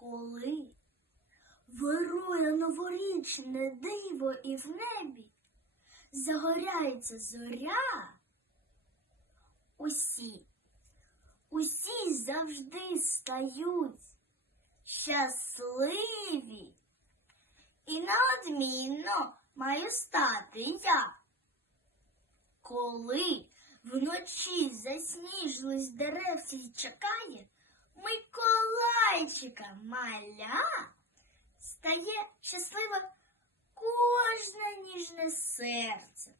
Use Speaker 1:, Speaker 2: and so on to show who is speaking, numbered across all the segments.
Speaker 1: коли вирує новорічне диво і в небі загоряється зоря, усі, усі завжди стають щасливі. І неодмінно маю стати я. Коли вночі засніжились дерев і чекає, Миколайчика маля стає щасливе кожне ніжне серце.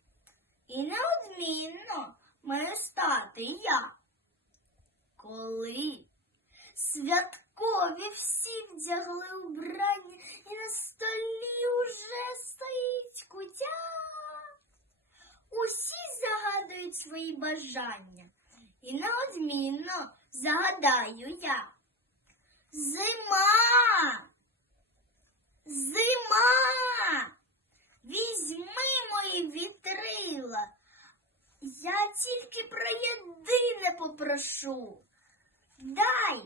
Speaker 1: І неодмінно маю стати я. Коли святкові всі вдягли убрання, і на столі уже стоїть кутя. Усі загадують свої бажання, і неодмінно загадаю я. Зима! Зима! Візьми мої вітрила. Я тільки про єдине попрошу. Дай,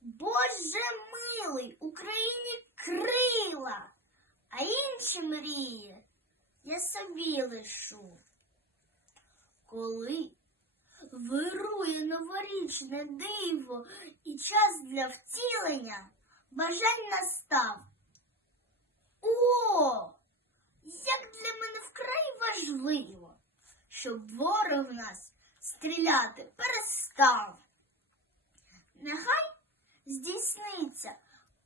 Speaker 1: Боже милий, Україні крила, а інші мрії я собі лишу. Коли вирує новорічне диво і час для втілення, бажань настав. О, як для мене вкрай важливо, щоб ворог нас стріляти перестав. Нехай здійсниться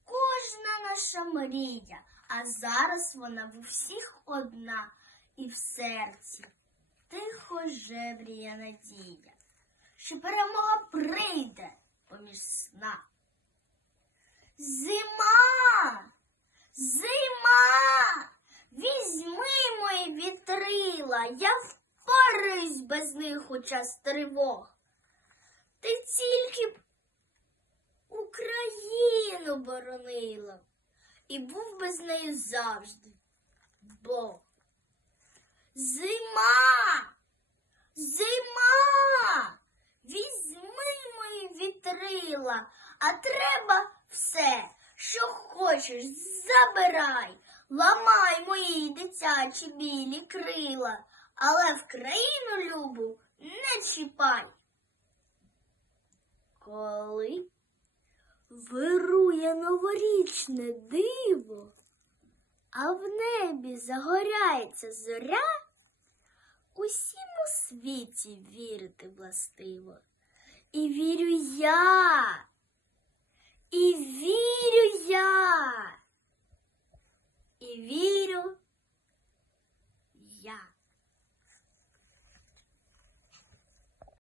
Speaker 1: кожна наша мрія, а зараз вона в усіх одна і в серці тихо жебріє надія, що перемога прийде поміж сна. Зима, зима, візьми мої вітрила, я впораюсь без них у час тривог. Ти тільки б Україну боронила і був би з нею завжди. Бог. Зима! Візьми мої вітрила, а треба все, що хочеш, забирай, ламай мої дитячі білі крила, але в країну любу не чіпай. Коли вирує новорічне диво, а в небі загоряється зоря, усім у світі вірити властиво. І вірю я,